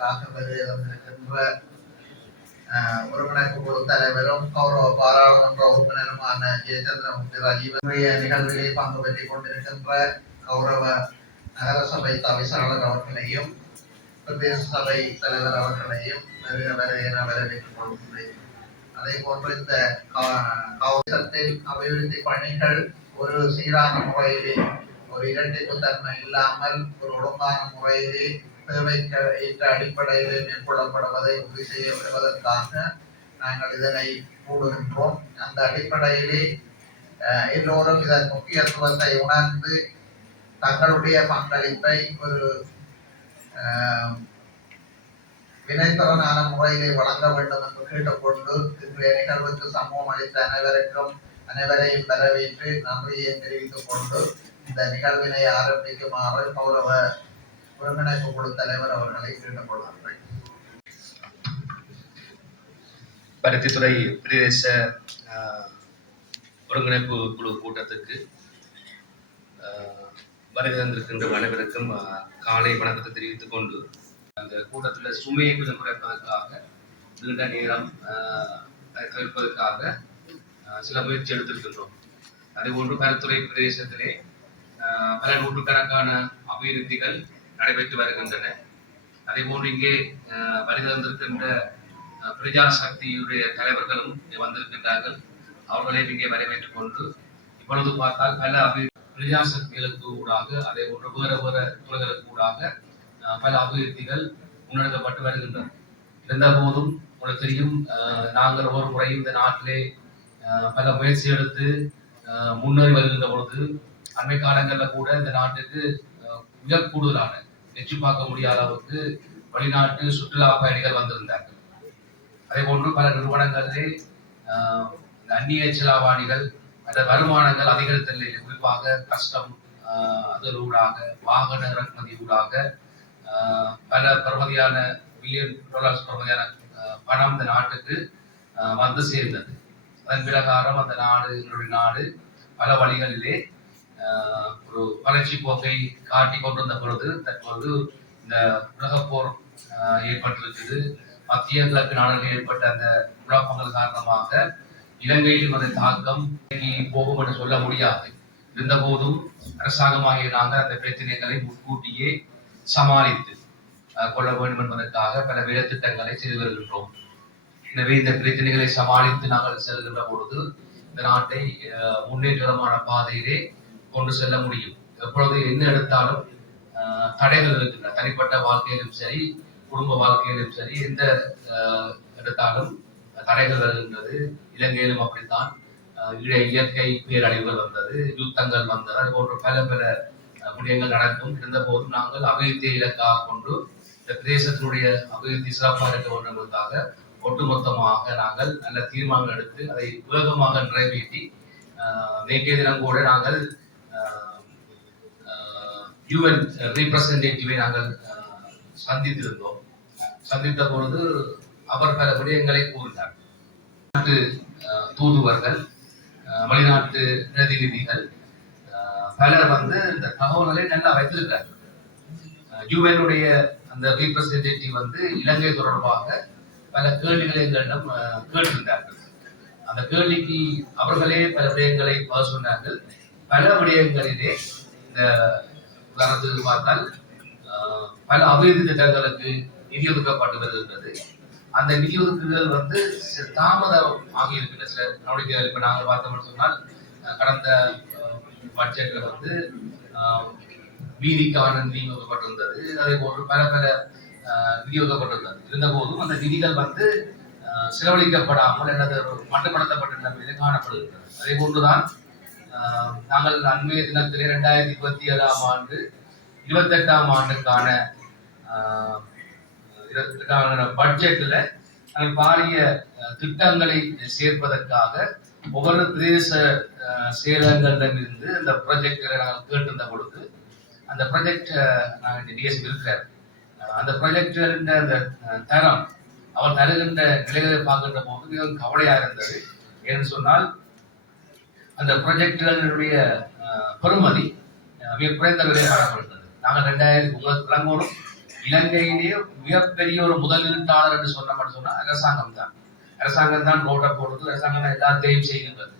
வழங்குவதற்காக வந்திருக்கின்ற ஒருங்கிணைப்பு குழு தலைவரும் கௌரவ பாராளுமன்ற உறுப்பினருமான ஜெயச்சந்திரமூர்த்தி ராஜீவனுடைய நிகழ்விலே பங்கு பெற்றுக் கொண்டிருக்கின்ற கௌரவ நகர சபை தவிசாளர் அவர்களையும் பிரதேச சபை தலைவர் அவர்களையும் என வரவேற்றுக் கொள்கின்றேன். அதே போன்று இந்த கவசத்தின் அபிவிருத்தி பணிகள் ஒரு சீரான முறையிலே ஒரு இரட்டிப்பு தன்மை இல்லாமல் ஒரு ஒழுங்கான முறையிலே தேவைக்கு ஏற்ற அடிப்படையில் மேற்கொள்ளப்படுவதை உறுதி செய்யப்படுவதற்காக நாங்கள் இதனை கூடுகின்றோம். அந்த அடிப்படையிலே எல்லோரும் இதன் முக்கியத்துவத்தை உணர்ந்து தங்களுடைய பங்களிப்பை ஒரு வினைத்திறனான முறையிலே வழங்க வேண்டும் என்று கேட்டுக்கொண்டு இன்றைய நிகழ்வுக்கு சமூகம் அளித்த அனைவரையும் வரவேற்று நன்றியை தெரிவித்துக் கொண்டு இந்த நிகழ்வினை ஆரம்பிக்குமாறு கௌரவ ஒருங்கிணைப்பு குழு தலைவர் அவர்களை கேட்டுக்கொள்வார்கள். பருத்தித்துறை பிரதேச ஒருங்கிணைப்பு குழு கூட்டத்துக்கு வருகை தந்திருக்கின்ற அனைவருக்கும் காலை வணக்கத்தை தெரிவித்துக் கொண்டு அந்த கூட்டத்தில் சுமையை கொஞ்சம் குறைப்பதற்காக நீண்ட நேரம் தவிர்ப்பதற்காக சில முயற்சி எடுத்திருக்கின்றோம். அதேபோன்று பருத்தித்துறை பிரதேசத்திலே பல நூற்றுக்கணக்கான அபிவிருத்திகள் நடைபெற்று வருகின்றன. அதே போன்று இங்கே வருகை தந்திருக்கின்ற பிரஜா சக்தியுடைய தலைவர்களும் வந்திருக்கின்றார்கள். அவர்களையும் இங்கே வரவேற்றுக் கொண்டு இப்பொழுது பார்த்தால் பல பிரஜா சக்திகளுக்கு ஊடாக அதே போன்று வேறு வேறு துறைகளுக்கு ஊடாக பல அபிவிருத்திகள் முன்னெடுக்கப்பட்டு வருகின்றன. இருந்த போதும் உங்களுக்கு தெரியும், நாங்கள் ஒரு முறையும் இந்த நாட்டிலே பல முயற்சி எடுத்து முன்னேறி வருகின்ற பொழுது அண்மை காலங்களில் கூட இந்த நாட்டுக்கு மிக கூடுதலான எச்சு பார்க்க முடியாத அளவுக்கு வெளிநாட்டு சுற்றுலா பயணிகள் வந்திருந்தார்கள். அதே போன்று பல நிறுவனங்களிலே அந்நிய செலாவணிகள் அந்த வருமானங்கள் அதிகரித்தல், குறிப்பாக கஸ்டம் அதனூடாக வாகன இறக்குமதி ஊடாக பல பெறுமதியான பில்லியன் டாலர்ஸ் பெறுமதியான பணம் இந்த நாட்டுக்கு வந்து சேர்ந்தது. அதன் பிரகாரம் அந்த நாடு பல வழிகளிலே ஒரு வளர்ச்சி போக்கை காட்டி கொண்டிருந்த பொழுது தற்பொழுது இந்த உலகப்போர் ஏற்பட்டிருக்குது. மத்திய கிழக்கு நாடுகளில் ஏற்பட்ட அந்த குழப்பங்கள் காரணமாக இலங்கையிலும் அந்த தாக்கம் போகும் என்று சொல்ல முடியாது. இருந்த போதும் அரசாங்கமாகிய நாங்கள் அந்த பிரச்சனைகளை முன்கூட்டியே சமாளித்து கொள்ள வேண்டும் என்பதற்காக பல வேலை திட்டங்களை செய்து வருகின்றோம். எனவே இந்த பிரச்சனைகளை சமாளித்து நாங்கள் செல்கின்ற பொழுது இந்த நாட்டை முன்னேற்றமான பாதையிலே கொண்டு செல்ல முடியும். எப்பொழுது என்ன எடுத்தாலும் தடைகள் இருக்கின்றன. தனிப்பட்ட வாழ்க்கையிலும் சரி, குடும்ப வாழ்க்கையிலும் சரி, எந்த எடுத்தாலும் தடைகள் வருகின்றது. இலங்கையிலும் அப்படித்தான். இயற்கை பேரழிவுகள் வந்தது, யுத்தங்கள் வந்தது, அது போன்ற பல பல விடயங்கள் நடக்கும். இருந்த போதும் நாங்கள் அபிவிருத்தியை இலக்காக கொண்டு இந்த பிரதேசத்தினுடைய அபிவிருத்தி சிறப்பாக இருக்க வேண்டும் என்பதற்காக ஒட்டுமொத்தமாக நாங்கள் நல்ல தீர்மானம் எடுத்து அதை வேகமாக நிறைவேற்றி நேற்றைய தினம் கூட நாங்கள் யூஎன் ரீப்ரசன்டேட்டிவை நாங்கள் சந்தித்திருந்தோம். சந்தித்த பொழுது அவர் பல விடயங்களை கூறினார். நாட்டு தூதுவர்கள், வெளிநாட்டு பிரதிநிதிகள் பலர் இந்த தகவல்களை நல்லா வைத்திருக்கிறார்கள். யூஎனுடைய அந்த ரீப்ரசன்டேட்டிவ் இலங்கை தொடர்பாக பல கேள்விகளை எங்களிடம் கேட்டிருந்தார்கள். அந்த கேள்விக்கு அவர்களே பல விடயங்களை சொன்னார்கள். பல விடயங்களிலே இந்த உதாரணத்துக்கு பார்த்தால் பல அபிவிருத்தி திட்டங்களுக்கு நிதி ஒதுக்கப்பட்டு வருகின்றது. அந்த நிதி ஒதுக்குதல் தாமதம் ஆகியிருக்கின்ற சில நடவடிக்கைகள். இப்ப நாங்கள் பார்த்தோம்னு சொன்னால் கடந்த பட்ஜெட்ல வீதிக்கான நிதி ஒதுக்கப்பட்டிருந்தது. அதே போன்று பல பல நிதி ஒதுக்கப்பட்டிருந்தது. இருந்த போதும் அந்த நிதிகள் செலவழிக்கப்படாமல் அல்லது மட்டுப்படுத்தப்பட்ட நிலையில் காணப்படுகின்றன. அதே போன்றுதான் நாங்கள் அண்மைய தினத்திலே 2027ஆம் ஆண்டு 28ஆம் ஆண்டுக்கான பட்ஜெட்ல நாங்கள் பாரிய திட்டங்களை சேர்ப்பதற்காக ஒவ்வொரு பிரதேச செயலகங்களிடமிருந்து அந்த ப்ராஜெக்டை நாங்கள் கேட்டிருந்த பொழுது அந்த ப்ராஜெக்ட் நாங்கள் டிஎஸ்பி இருக்கிறார். அந்த ப்ராஜெக்டின் அந்த தரம் அவர் தருகின்ற நிலைகளை பார்க்கின்ற போது மிகவும் கவலையா இருந்தது. என்று சொன்னால் அந்த ப்ராஜெக்டுகளுடைய பெறுமதி மிக குறைந்த விலையில் காணப்படுகிறது. நாங்கள் 2000 விளங்கோடும் இலங்கையிலேயே மிகப்பெரிய ஒரு முதலீட்டாளர் என்று சொன்னா அரசாங்கம் தான். அரசாங்கம் தான் ரோட்டை போடுறது, அரசாங்கம் தான் எல்லாத்தையும் செய்கின்றது.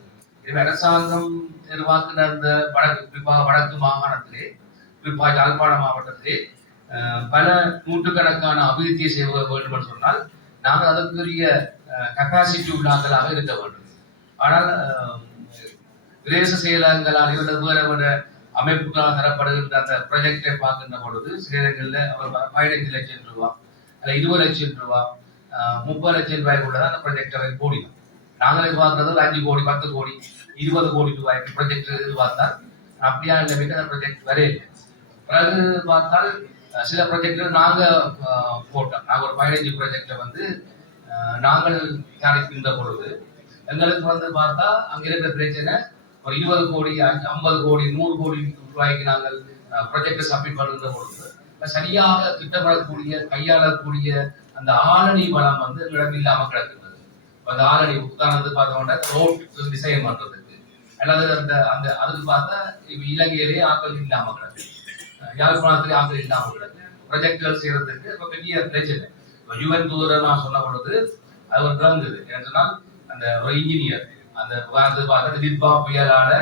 எனவே அரசாங்கம் நிர்வாகிக்கிற அந்த குறிப்பாக வடக்கு மாகாணத்திலே, குறிப்பாக யாழ்ப்பாண மாவட்டத்திலே பல நூற்றுக்கணக்கான அபிவிருத்தியை செய்ய வேண்டும் என்று சொன்னால் நாங்கள் அதற்குரிய கெப்பாசிட்டி உள்ளாக்களாக இருக்க வேண்டும். ஆனால் பிரதேச செயலகங்களாலேயோ வேற வேற அமைப்புகளால் தரப்படுகின்ற அந்த ப்ராஜெக்டை பார்க்கின்ற பொழுது சில இடங்களில் அவர் 15 லட்சம் ரூபா அல்ல 20 லட்சம் ரூபா 30 லட்சம் ரூபாய்க்குள்ளதான் அந்த ப்ராஜெக்டை போடியும். நாங்கள் எதிர்பார்க்கறது 5 கோடி 10 கோடி 20 கோடி ரூபாய்க்கு ப்ராஜெக்ட் எதிர்பார்த்தால் அப்படியான நிலைமைக்கு அந்த ப்ராஜெக்ட் வரையில்லை. பிறகு பார்த்தால் சில ப்ராஜெக்டுகள் நாங்கள் போட்டோம். நாங்கள் ஒரு 15 ப்ராஜெக்டை வந்து நாங்கள் தயாரிக்கின்ற பொழுது எங்களுக்கு வந்து பார்த்தா அங்க இருக்கிற பிரச்சனை ஒரு 20 கோடி 50 கோடி 100 கோடி ரூபாய்க்கு நாங்கள் ப்ராஜெக்ட் சப்மிட் பண்ணுகின்ற பொழுது சரியாக திட்டமிடக்கூடிய கையாளக்கூடிய அந்த ஆளணி வளம் வந்து எங்களிடம் இல்லாம கிடக்கிறது. அந்த ஆளணி உதாரணத்துக்கு பார்த்தோம்னா ரோட் டிசைன் பண்றதுக்கு அல்லது அந்த அந்த அதுக்கு பார்த்தா இலங்கையிலேயே ஆக்கள் இல்லாம கிடக்கு, யாழ்ப்பாணத்திலே ஆக்கள் இல்லாம கிடக்கு. ப்ராஜெக்டுகள் செய்யறதுக்கு இப்ப பெரிய பிரச்சனை. யுவன் தூதர் நான் சொன்ன பொழுது அது ஒரு நடந்தது. ஏன்னு சொன்னால் அந்த ஒரு இன்ஜினியர் அந்த பார்த்தா திட்பா புயலால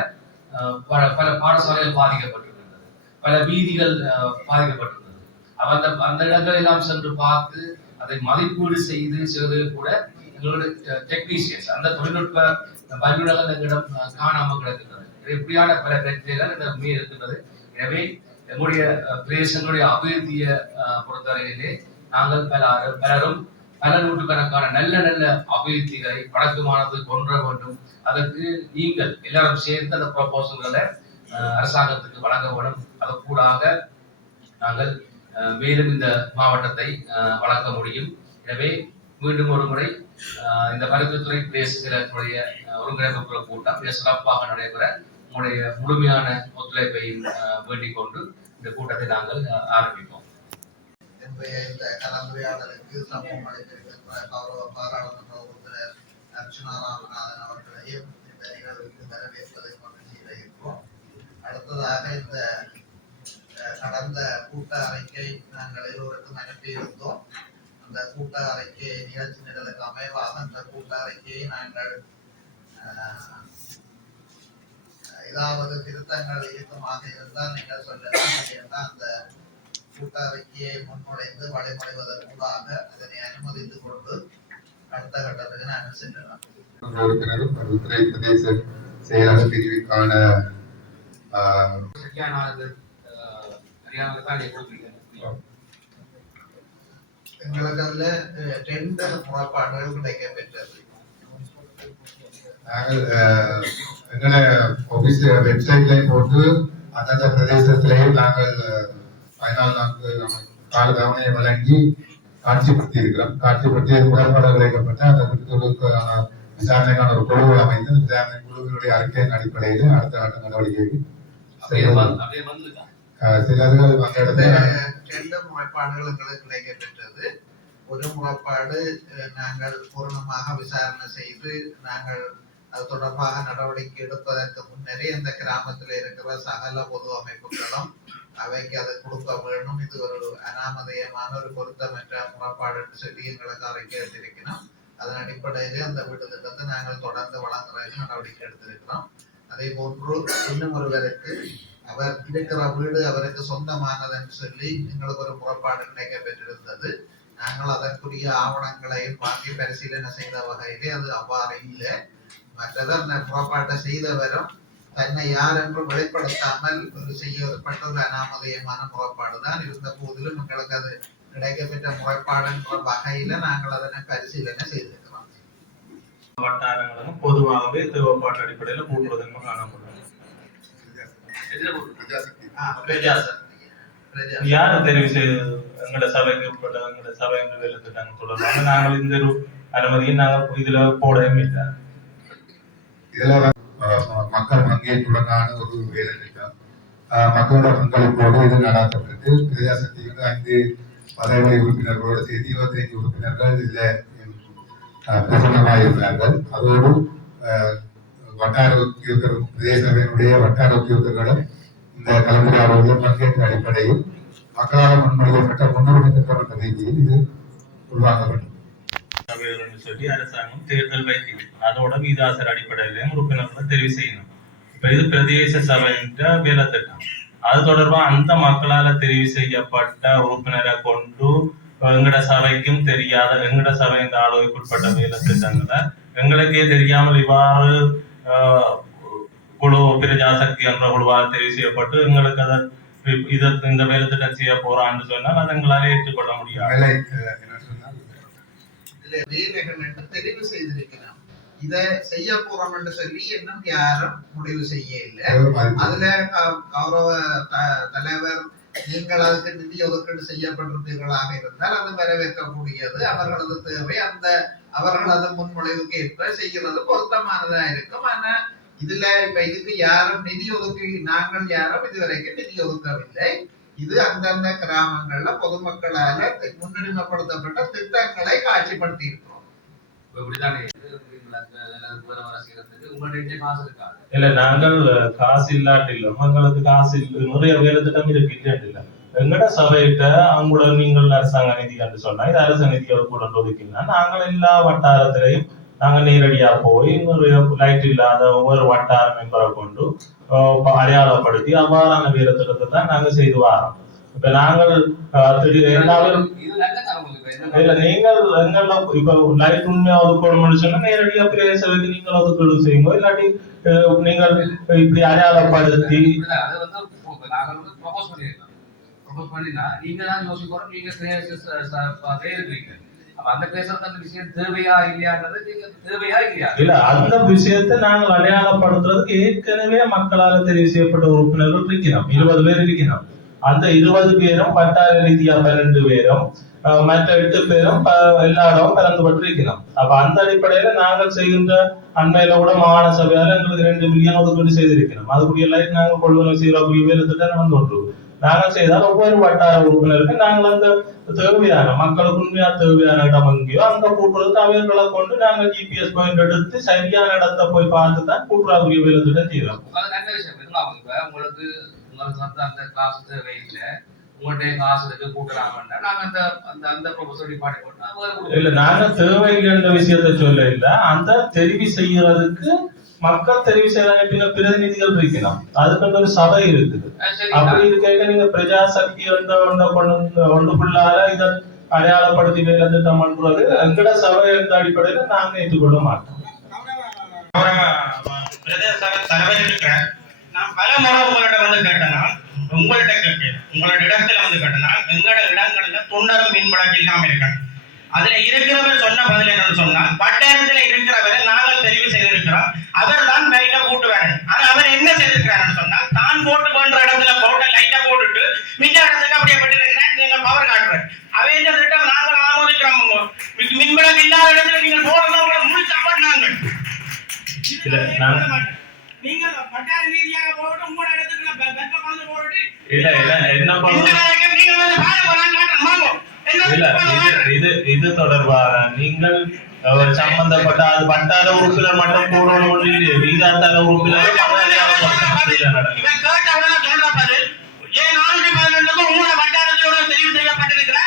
பல பாடசாலைகள் பாதிக்கப்பட்டிருந்தது, பல வீதிகள் பாதிக்கப்பட்டிருந்தது. அந்த அந்த இடங்கள் எல்லாம் சென்று பார்த்து அதை மதிப்பீடு செய்து செய்வதில் கூட எங்களுடைய டெக்னீஷியன்ஸ் அந்த தொழில்நுட்ப வல்லுநர்கள் எங்களிடம் காணாமல் கிடக்கின்றது. இப்படியான பல பிரச்சனைகள் இந்த உண்மையை இருக்கின்றது. எனவே எங்களுடைய பிரதேசங்களுடைய அபிவிருத்தியை பொறுத்தவரையிலே நாங்கள் பலரும் பல நூற்றுக்கணக்கான நல்ல நல்ல அபிவிருத்திகளை வடக்கு மாநிலத்துக்கு கொண்டு வர வேண்டும். அதற்கு நீங்கள் எல்லாரும் சேர்ந்து அந்த ப்ரொபோசல்களை அரசாங்கத்துக்கு வழங்க வேண்டும். அதற்கூடாக நாங்கள் மேலும் இந்த மாவட்டத்தை வளர்க்க முடியும். எனவே மீண்டும் ஒரு முறை இந்த மருத்துவத்துறை பிரதேசங்களுடைய ஒருங்கிணைப்பு கூட்டம் மிக சிறப்பாக நடைபெற உங்களுடைய முழுமையான ஒத்துழைப்பையும் வேண்டிக் கொண்டு இந்த கூட்டத்தை நாங்கள் ஆரம்பிப்போம். இந்த கலந்துரையாடலுக்கு சமூகம் அளித்திருக்கின்ற கௌரவ பாராளுமன்ற உறுப்பினர் அர்ச்சனா ராமநாதன் அவர்களையும் இந்த நிகழ்வுக்கு வரவேற்பதை மகிழ்ச்சியில் இருக்கிறோம். அடுத்ததாக இந்த கடந்த கூட்ட அறிக்கை நாங்கள் எல்லோருக்கும் அனுப்பியிருந்தோம். அந்த கூட்ட அறிக்கை நிகழ்ச்சி நிரலுக்கு அமைவாக அந்த கூட்ட அறிக்கையை நாங்கள் ஏதாவது திருத்தங்கள் இருக்குமாக இருந்தால் நீங்கள் சொல்லலாம். அந்த கூட்ட அறிக்கையை முன்னுடைந்து வழிமுறைவதற்குள்ளாக அதனை அனுமதித்துக் கொண்டு அடுத்த கட்டத்துக்கு நாங்கள் செல்லலாம். பிரதேச செயலாளர் பிரிவுக்கான எங்களுக்கு அதுல 2 முறைப்பாடுகள் கிடைக்கப்பெற்றது. நாங்கள் எங்களை ஆபீஸ் வெப்சைட்ல போட்டு அந்தந்த பிரதேசத்திலேயும் நாங்கள் 14 நாட்கள் கால தவணையை வழங்கி காட்சிப்படுத்தி இருக்கிறோம். காட்சிப்படுத்தி முறைப்பாடு கிடைக்கப்பட்ட அந்த குற்றங்களுக்கான விசாரணைக்கான ஒரு குழுவை அமைந்து விசாரணை குழுவினுடைய அறிக்கையின் அடிப்படையில் அடுத்த கட்ட நடவடிக்கைகள் சிலர்கள் அந்த இடத்துல 2 முறைப்பாடுகள் எங்களுக்கு கிடைக்கப்பெற்றது. ஒரு முறைப்பாடு நாங்கள் பூர்ணமாக விசாரணை செய்து நாங்கள் அது தொடர்பாக நடவடிக்கை எடுப்பதற்கு முன்னரே அந்த கிராமத்தில் இருக்கிற சகல பொது அமைப்புகளும் அவைக்கு அதை கொடுக்க வேண்டும், இது ஒரு அனாமதயமான ஒரு பொருத்தமற்ற முறைப்பாடு என்று சொல்லி எங்களுக்கு அறிக்கை எடுத்திருக்கிறோம். அதன் அடிப்படையிலே அந்த வீட்டு திட்டத்தை நாங்கள் தொடர்ந்து வழங்குறதுக்கு நடவடிக்கை எடுத்திருக்கிறோம். அதே போன்று இன்னும் ஒருவருக்கு அவர் இருக்கிற வீடு அவருக்கு சொந்தமானதுன்னு சொல்லி எங்களுக்கு ஒரு முறைப்பாடு கிடைக்கப்பெற்றிருந்தது. நாங்கள் அதற்குரிய ஆவணங்களையும் வாங்கி பரிசீலனை செய்த வகையிலே அது அவ்வாறு இல்லை. மற்றது அந்த முறைப்பாட்டை செய்தவரும் தன்னை யார் என்றும் வெளிப்படுத்தாமல் ஒரு செய்யப்பட்ட ஒரு அனாமதயமான முறைப்பாடு தான் இருந்த போதிலும் எங்களுக்கு அது கிடைக்கப்பெற்ற முறைப்பாடு என்ற வகையில நாங்கள் அதனை பரிசீலனை செய்திருக்கிறோம். வட்டாரங்களும் பொதுவாகவே தேவைப்பாட்டு அடிப்படையில் கூட்டுவதற்கு காணப்படும். யார் தெரிவு செய்தது? எங்களோட சபைக்கு உட்பட்ட எங்களோட சபை வேலை திட்டங்கள் தொடர்பாக நாங்கள் இந்த அனுமதியை நாங்கள் இதுல போடவும் இல்லை. இதுல மக்கள் பங்கேற்புடனான ஒரு வேலை திட்டம். மக்களோட பங்களிப்போடு இது நடாத்தப்பட்டு பிரஜாசக்தி 5 பதவி உறுப்பினர்களோடு சேர்த்து 25 உறுப்பினர்கள் இதில் பிரசன்னமாக இருக்கிறார்கள். அதோடு வட்டார உத்தியோகர் பிரதேச சபையினுடைய வட்டார உத்தியோகர்களும் இந்த கலந்துரையாடலில் பங்கேற்ற அடிப்படையில் மக்களால் முன்மொழியப்பட்ட முன்னுரிமை திட்டம் என்ற ரீதியில் இது உள்வாங்கப்படும். சபைகள் சொல்லி அரசாங்கம் தேர்தல் வைக்கணும். அதோட விகிதாசார அடிப்படையிலையும் உறுப்பினர்களை தெரிவு செய்யணும். இப்ப இது பிரதேச சபை என்ற வேலை திட்டம். அது தொடர்பா அந்த மக்களால தெரிவு செய்யப்பட்ட உறுப்பினரை கொண்டு எங்கட சபைக்கும் தெரியாத எங்கட சபை இந்த ஆளுகைக்குட்பட்ட வேலை திட்டங்களை எங்களுக்கே தெரியாமல் இவ்வாறு குழு பிரஜாசக்தி என்ற குழுவால் தெரிவு செய்யப்பட்டு எங்களுக்கு அதை இந்த வேலை திட்டம் செய்ய போறான்னு சொன்னால் அதை எங்களால ஏற்றுக்கொள்ள முடியாது. இதுல வேலைகள் என்று தெரிவு செய்திருக்கிறோம். இத செய்ய போறோம் என்று சொல்லி இன்னும் யாரும் முடிவு செய்ய இல்லை. அதுல கௌரவ தலைவர் நீங்கள் அதுக்கு நிதி ஒதுக்கீடு செய்யப்பட்டிருப்பீர்களாக இருந்தால் அது வரவேற்கக்கூடியது. அவர்களது தேவை அந்த அவர்களது முன்மொழிவுக்கு ஏற்ப செய்கிறது பொருத்தமானதா இருக்கும். ஆனா இதுல இப்ப இதுக்கு யாரும் நிதி ஒதுக்கி நாங்கள் யாரும் இதுவரைக்கும் நிதி ஒதுக்கவில்லை. இது அந்தந்த கிராமங்கள்ல பொதுமக்களால முன்னுரிமைப்படுத்தப்பட்ட திட்டங்களை காட்சிப்படுத்தி இருக்கிறோம். இல்ல நாங்கள் காசு இல்லாட்டில்ல எங்களுக்கு காசு நிறைய வேலை திட்டம் இருக்கு. எங்கட சபையிட்ட அவங்களோட நீங்கள் அரசாங்க நிதி என்று சொன்னா இது அரசு நிதியை கூட ஒதுக்கினா நாங்கள் எல்லா வட்டாரத்திலையும் நாங்க நேரடியா போய் லைட் இல்லாத ஒவ்வொரு வட்டார மெம்பரை கொண்டு அடையாளப்படுத்தி அவ்வாறான வேலை திட்டத்தை தான் நாங்க செய்து வரோம். இப்ப நாங்கள் இல்ல நீங்கள் எங்கள இப்ப லைட் உண்மையா ஒதுக்கணும்னு சொன்னா நேரடியா பிரதேச சபைக்கு நீங்கள் ஒதுக்கீடு செய்யுங்க. இல்லாட்டி நீங்கள் இப்படி அடையாளப்படுத்தி நீங்க தான் யோசிக்கணும். நீங்க இல்ல அந்த விஷயத்தை நாங்கள் அடையாளப்படுத்துறதுக்கு ஏற்கனவே மக்களால் தெரிவு செய்யப்பட்ட உறுப்பினர்கள் இருக்கிறோம். 20 பேர் இருக்கிறோம். அந்த 20 பேரும் வட்டார ரீதியா 12 பேரும் மற்ற 8 பேரும் எல்லா இடமும் பிறந்துபட்டு இருக்கிறோம். அப்ப அந்த அடிப்படையில நாங்கள் செய்கின்ற அண்மையில கூட மாகாண சபையால எங்களுக்கு 2 மில்லியன் ஒதுக்கீடு செய்திருக்கிறோம். அதுக்குரிய லைட் நாங்கள் கொள்வனவு செய்யக்கூடிய வேலை திட்டம் நடந்து கொண்டு நாங்கள் செய்தால் ஒவ்வொரு வட்டார உறுப்பினருக்கு நாங்கள் அந்த தேவையான மக்களுக்கு உண்மையா தேவையான இடம் எங்கேயோ அங்க கூட்டுறது அவர்களை கொண்டு நாங்கள் GPS பாயிண்ட் எடுத்து சரியான இடத்தை போய் பார்த்து தான் கூட்டுறாக்கூடிய வேலை திட்டம் செய்யலாம். உங்களுக்கு அந்த காசு தேவையில்லை, உங்கள்கிட்ட காசு இருக்கு கூட்டலாம்னா நாங்க அந்த ப்ரொபோசல் டிபார்ட் போட்டு இல்ல நாங்க தேவையில்லைன்ற விஷயத்த சொல்ல இல்ல. அந்த தெரிவு செய்யறதுக்கு மக்கள் தெரிவு செய்யற பிரதிநிதிகள் இருக்கணும். அதுக்கு ஒரு சபை இருக்குது. அப்படி இருக்க நீங்க பிரஜாசக்தி ஒன்றுக்குள்ளால இதை அடையாளப்படுத்தி வேலை திட்டம் பண்றது எங்கட சபை என்ற அடிப்படையில நாங்க ஏற்றுக்கொள்ள மாட்டோம். தலைவர் இருக்கிறேன். நான் பல முறை உங்கள்கிட்ட வந்து கேட்டேன்னா உங்கள்கிட்ட கேட்கிறேன், உங்களோட இடத்துல வந்து கேட்டேன்னா எங்களோட இடங்கள்ல தொண்டரும் மீன்பழக்கம் இல்லாம இருக்கணும். அதுல இருக்கிறவர் சொன்ன பதில் என்னன்னு சொன்னா வட்டாரத்துல இருக்கிறவரை நாங்கள் தெரிவு செய்திருக்கிறோம். அவர் தான் லைட்டை போட்டு வரணும். ஆனா அவர் என்ன செய்திருக்கிறாருன்னு சொன்னா தான் போட்டு பண்ற இடத்துல போட்ட லைட்டை போட்டுட்டு மிச்ச இடத்துக்கு அப்படியே பட்டிருக்கிறேன் நீங்க பவர் காட்டுறேன். அவைய திட்டம் நாங்கள் ஆமோதிக்கிறோம். மின்பழக்கம் இல்லாத இடத்துல நீங்கள் போடணும் முழு சப்போர்ட் நாங்கள். நீங்கள் வட்டார ரீதியாக போட்டு உங்களோட இடத்துக்கு வெப்ப கலந்து போட்டு இல்ல என்ன இது தொடர்பாக நீங்கள் சம்பந்தப்பட்ட அது வட்டார உறுப்பினர் மட்டும் போடணும் வீதாத்தார உறுப்பினர் தெரிவு செய்யப்பட்டிருக்கிற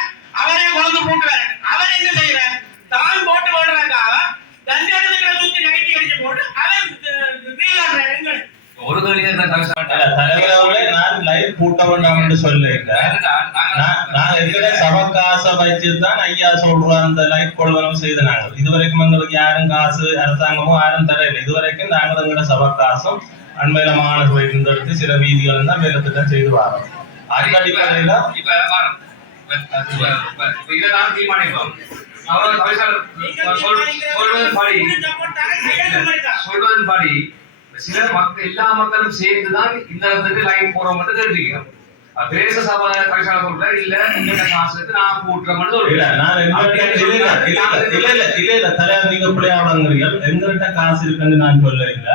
அவரே கொண்டு போட்டு அவர் என்ன செய்யறார் தான் போட்டு போடுறாங்க தண்டனை சுத்தி நைட்டி அடிச்சு போட்டு அவர் ஒரு தலைவர்களே நான் லைவ் கூட்ட வேண்டாம் என்று சொல்ல நான் எங்கட சபக்காசை வச்சுதான் ஐயா சொல்றோம் அந்த லைவ் கொள்வனம் செய்த நாங்கள் இதுவரைக்கும் எங்களுக்கு யாரும் காசு அரசாங்கமும் யாரும் தரவில்லை. இதுவரைக்கும் நாங்கள் எங்கட சபக்காசும் அண்மையில மாகாண சபை இருந்தெடுத்து சில வீதிகள் தான் வேலை திட்டம் செய்து வரோம். அந்த அடிப்படையில இதெல்லாம் தீர்மானிப்போம். சொல்வதன் படி சில மக்கள் எல்லா மக்களும் சேர்ந்துதான் இந்த இடத்துக்கு லைன் போறோம் மட்டும் தெரிஞ்சுக்கிறோம். பிரதேச சபை பரிசால சொல்ற இல்ல இந்த காசுக்கு நான் கூட்டுறோம் தலைவர் நீங்க பிள்ளையாடுறீர்கள் எங்கள்கிட்ட காசு இருக்குன்னு நான் சொல்ல இல்ல.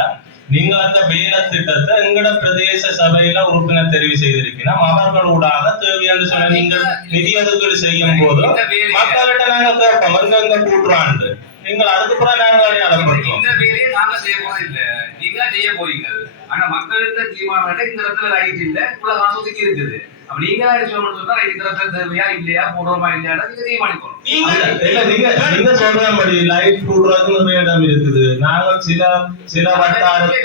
நீங்கள் அந்த வேலை திட்டத்தை எங்கட பிரதேச சபையில உறுப்பினர் தெரிவு செய்திருக்கீங்கன்னா அவர்களூடாக தேவையான சொன்ன நீங்கள் நிதி ஒதுக்கீடு செய்யும் போது மக்கள்கிட்ட நாங்க கேட்போம் எங்க கூட்டுறான்னு நீங்கள் அதுக்கப்புறம் நாங்கள் அடையாளப்படுத்துவோம். இந்த வேலையை நாங்க செய்ய போறது இல்ல, நீங்க செய்ய போறீங்க. ஆனா மக்களுக்கு தீர்மானம் இந்த இடத்துல ரைட் இல்ல, இவ்வளவு காசு ஒதுக்கி இருக்குது. அப்ப நீங்க சொல்ல இருக்கிற தேவையா இல்லையா போடுறோமா இல்லையா நீங்க தீர்மானிக்கணும். நீங்க சொல்ற மாதிரி லைட் போடுறதுக்கு நிறைய இடம் இருக்குது. நாங்கள் சில வட்டாரம்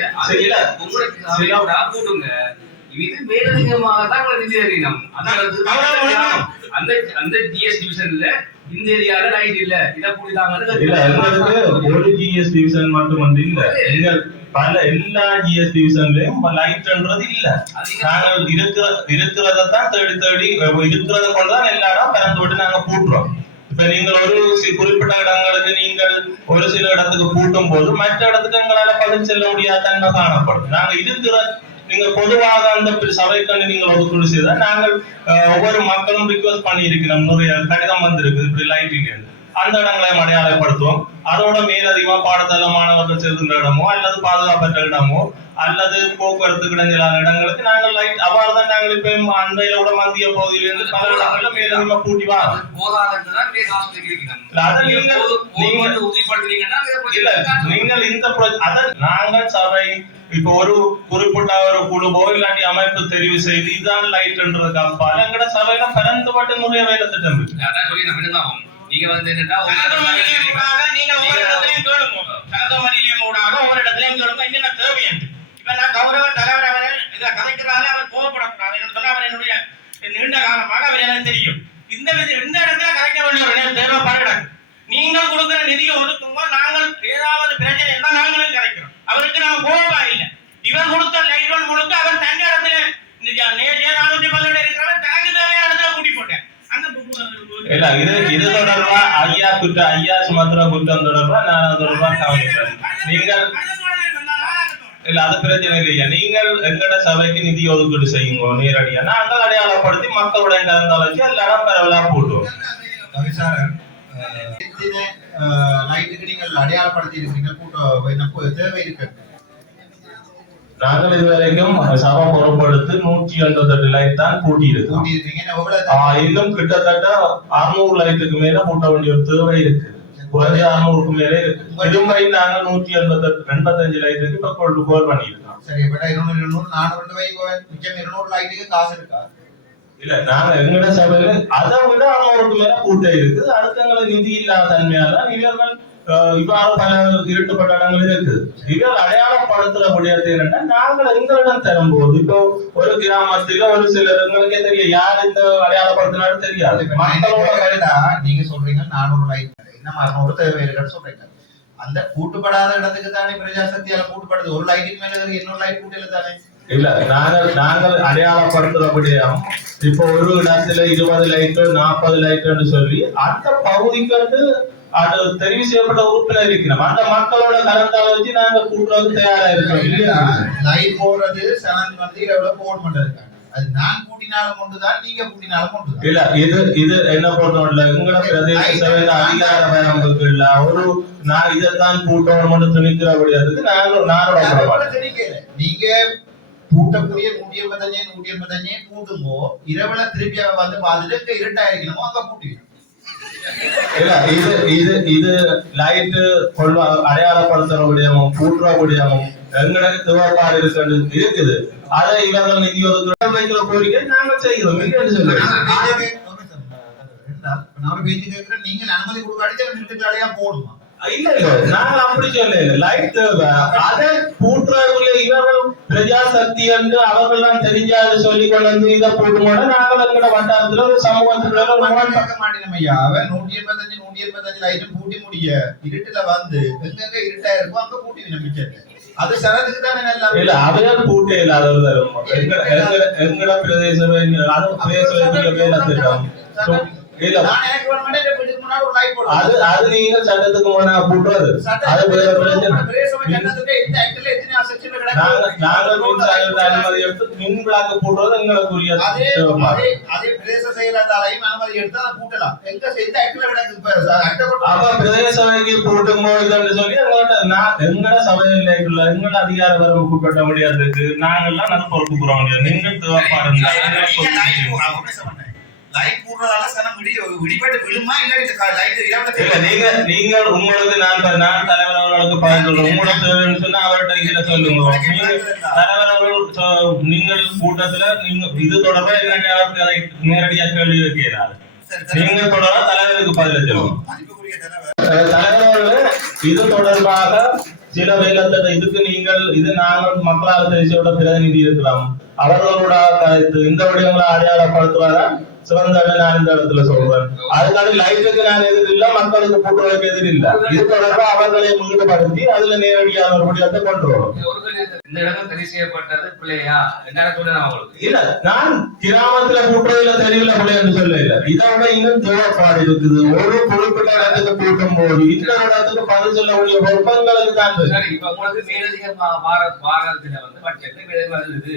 போடுங்க. இது மேலதிகமாக தான் நிதி அறியணும். அந்த ஜிஎஸ் டிவிஷன்ல இந்த ஏரியால லைட் இல்ல இத எங்களுக்கு ஒரு ஜிஎஸ் டிவிஷன் மட்டும் இல்ல, எங்க பல எல்லா ஜிஎஸ் டிவிஷன்லயும் லைட்ன்றது இல்ல. நாங்கள் இருக்கிறதான் தேடி இருக்கிறத கொண்டுதான் எல்லா இடம் திறந்து விட்டு நாங்க பூட்டுறோம். இப்ப நீங்கள் ஒரு குறிப்பிட்ட இடங்களுக்கு நீங்கள் ஒரு சில இடத்துக்கு பூட்டும் போது மற்ற இடத்துக்கு எங்களால பதில் செல்ல முடியாத தன்மை காணப்படும். நாங்க இருக்கிற நீங்க பொதுவாக அந்த சபைக்கு நீங்கள் ஒதுக்கீடு செய்தால் நாங்கள் ஒவ்வொரு மக்களும் ரிக்வெஸ்ட் பண்ணி இருக்கிறோம். நிறைய கடிதம் வந்திருக்கு இப்படி லைட் இல்லைன்னு. அந்த இடங்களை அடையாளப்படுத்துவோம். அதோட மேலதிகமா பாடசாலை மாணவர்கள் செல்கின்ற இடமோ அல்லது பாதுகாப்பற்ற இடமோ அல்லது போக்குவரத்து இடைஞ்சலான இடங்களுக்கு நாங்கள் லைட் அவ்வாறு தான் நாங்கள் இப்ப அன்றையில கூட மத்திய பகுதியிலிருந்து பல இடங்களில் மேலதிகமா கூட்டி வரோம். நீங்கள் இந்த நாங்கள் சபை இப்ப ஒரு குறிப்பிட்ட ஒரு குழுவோ இல்லாட்டி அமைப்பு தெரிவு செய்து இதுதான் லைட்ன்றதுக்கு அப்பால் எங்கட சபையில பரந்துபட்டு நிறைய வேலை திட்டம் இருக்கு. நீங்க வந்து என்னன்னா நீங்க ஒவ்வொரு இடத்துலயும் கேளுங்க. கனகமணியிலேயும் ஊடாக ஒவ்வொரு இடத்துலயும் கேளுங்க என்னென்ன தேவை என்று. இப்ப நான் கௌரவ தலைவர் அவர்கள் இதை கதைக்கிறாரு, அவர் கோபப்படக்கூடாது என்று சொன்னா அவர் என்னுடைய நீண்ட காலமாக அவர் எனக்கு தெரியும். இந்த இடத்துல கதைக்க வேண்டிய ஒரு தேவைப்பாடு கிடக்கு. நீங்கள் கொடுக்கிற நிதியை ஒதுக்குங்க, நாங்கள் ஏதாவது பிரச்சனை இருந்தால் நாங்களும் கதைக்கிறோம். அவருக்கு நாங்கள் கோபமா இல்லை. இவர் கொடுத்த லைட் ஒன் முழுக்க அவர் தங்க இடத்துல 412 இருக்கிறவர் தனக்கு தேவையான இடத்துல கூட்டி போட்டேன். இல்ல இது தொடர்பா ஐயா சுமந்திர குற்றம் தொடர்பா நான் தொடர்பா கவனிக்கிறேன். நீங்கள் இல்ல அது பிரச்சனை இல்லையா, நீங்கள் எங்கட சபைக்கு நிதி ஒதுக்கீடு செய்யுங்க நேரடியா. நாங்கள் அடையாளப்படுத்தி மக்களுடைய கலந்தாலோசி எல்லாரும் பரவலா போட்டுவோம். லைட்டுக்கு நீங்கள் அடையாளப்படுத்தி இருக்கீங்க, தேவை இருக்கு. நாங்கள் இதுவரைக்கும் சபை பொறுப்படுத்து 188 லைட் தான் கூட்டியிருக்கோம். இன்னும் கிட்டத்தட்ட 600 லைட்டுக்கு மேல கூட்ட வேண்டிய ஒரு தேவை இருக்கு. குறைஞ்ச 600க்கு மேலே இருக்கு. இதுவரை நாங்கள் 185 லைட்டுக்கு இப்ப கோல் பண்ணியிருக்கோம். சரி, 400 மிச்சம் 200 லைட்டுக்கு காசு இருக்கா? இல்ல நாங்க எங்கட சபையில அதை விட 600க்கு மேல கூட்ட இருக்குது. அடுத்த எங்களுக்கு நிதி இல்லாத தன்மையால இவர்கள் இவ்வாறு பல இருட்டுப்பட்ட இடங்கள் இருக்கு. இவர்கள் அடையாளப்படுத்துற முடியாது என்னன்னா நாங்கள் எங்களிடம் தரும்போது இப்போ ஒரு கிராமத்துல ஒரு சிலர் எங்களுக்கே தெரியும் யார் இந்த அடையாளப்படுத்தினாலும் தெரியாது. நீங்க சொல்றீங்க 400 லைட் இன்னும் 600 தேவை இருக்குன்னு சொல்றீங்க. அந்த கூட்டுப்படாத இடத்துக்கு தானே பிரஜாசக்தியால கூட்டுப்படுது. ஒரு லைட்டுக்கு மேல 200 லைட் கூட்டல தானே. இல்ல நாங்கள் அடையாளப்படுத்துறபடியா இப்போ ஒரு இடத்துல 20 லைட்டோ 40 லைட்டோன்னு சொல்லி அந்த பகுதிக்கு வந்து அது தெரிவு செய்யப்பட்ட உறுப்பினர் இருக்கிறோம். அந்த மக்களோட கலந்தால வச்சு நாங்க கூட்டுறதுக்கு தயாரா இருக்கோம். லைட் போடுறது சனன் வந்து எவ்வளவு போன் பண்றாங்க. அது நான் கூட்டினாலும் கொண்டுதான், நீங்க கூட்டினாலும் கொண்டுதான். இல்ல இது என்ன போட்டோம்ல எங்கட பிரதேச சபையில அதிகார வரம்புக்கு இல்ல ஒரு நான் இதைத்தான் கூட்டணும் துணிக்கிறபடியாதுக்கு நானோட திணிக்கல. நீங்க கூட்டக்கூடிய 185 கூட்டும்போ இரவுல திருப்பி வந்து பார்த்துட்டு இருட்டாயிருக்கணுமோ அங்க கூட்டுவீங்க. இது லைட் அடையாளப்படுத்துற முடியாமும் கூட்டுற முடியாமும் எங்களுக்கு தேவைப்பாடு இருக்குது. அதை இவர்கள் நிதி ஒதுக்கீடு வைக்கிற கோரிக்கை நாங்கள் செய்கிறோம். நீங்கள் அனுமதி கொடுக்காட்டி போடுமா? இல்ல நாங்கள் அப்படி சொல்ல லைட் தேவை. அதை கூட்டுறதுக்குள்ள இவர்கள் பிரஜாசக்தி என்று அவர்கள் தெரிஞ்சாது சொல்லி கொண்டு வந்து இதை போட்டுமோட நாங்கள் எங்களோட வட்டாரத்துல ஒரு சமூகத்துல மாட்டேன் ஐயா. அவன் 185 லைட்டும் பூட்டி முடிய இருட்டுல வந்து எங்க இருட்டா இருக்கும் அங்க பூட்டி நம்பிச்சேன். அது சரத்துக்கு தானே நல்லா இல்ல அவையால் பூட்டே இல்லாத எங்கட பிரதேச வேலை திட்டம் அது நீங்க சட்டத்துக்கு முன்னா போட்டுறது அது அனுமதி எடுத்து மின் விளக்கு போட்டுறது எங்களுக்குரிய பிரதேச சபைக்கு போட்டும் போது சொல்லி எங்கட சபையில் எங்களோட அதிகார வரம்பு கூட்ட முடியாதுக்கு நாங்கள்லாம் நல்ல பொறுப்பு கூற முடியாது. நீங்கள் தேவைப்பாடு லைட் போடுறதால சனம் விடிபட்டு விழுமா இல்ல லைட் நீங்கள் உங்களுக்கு நான் தலைவர் உங்களுக்கு பதில் சொல்லுங்க. உங்களோட தேவைன்னு சொன்னா அவர்கிட்ட இதுல சொல்லுங்க. தலைவர் அவர்கள் நீங்கள் கூட்டத்துல நீங்க இது தொடர்பா என்னென்ன நேரடியா கேள்வி கேட்கிறார். நீங்க தொடர்பா தலைவருக்கு பதில சொல்லுங்க. தலைவர் இது தொடர்பாக சில வேலத்தை இதுக்கு நீங்கள் இது நாங்கள் மக்களால் தேசியோட பிரதிநிதி இருக்கலாம். அவர்களோட இந்த விடயங்களை அடையாளப்படுத்துவாரா சிறந்தவை நான் இந்த இடத்துல சொல்றேன். அதுக்கான லைட்டுக்கு நான் எதிர் இல்ல, மக்களுக்கு கூட்டுறவுக்கு எதிர் இல்ல. இது தொடர்பா அவர்களை ஈடுபடுத்தி அதுல நேரடியான ஒரு விடயத்தை கொண்டு வரும். இந்த இடம் தெரிவு செய்யப்பட்டது பிள்ளையா என்ன இல்ல, நான் கிராமத்துல கூட்டுறவுல தெரியல பிள்ளை என்று சொல்ல இல்ல. இதை விட இன்னும் தேவைப்பாடு இருக்குது. ஒரு குறிப்பிட்ட இடத்துக்கு கூட்டும் போது இன்னொரு இடத்துக்கு பதில் சொல்லக்கூடிய பொறுப்பங்களுக்கு தான். இப்ப உங்களுக்கு மேலதிக வாரத்துல வந்து பட்ஜெட்ல வருது.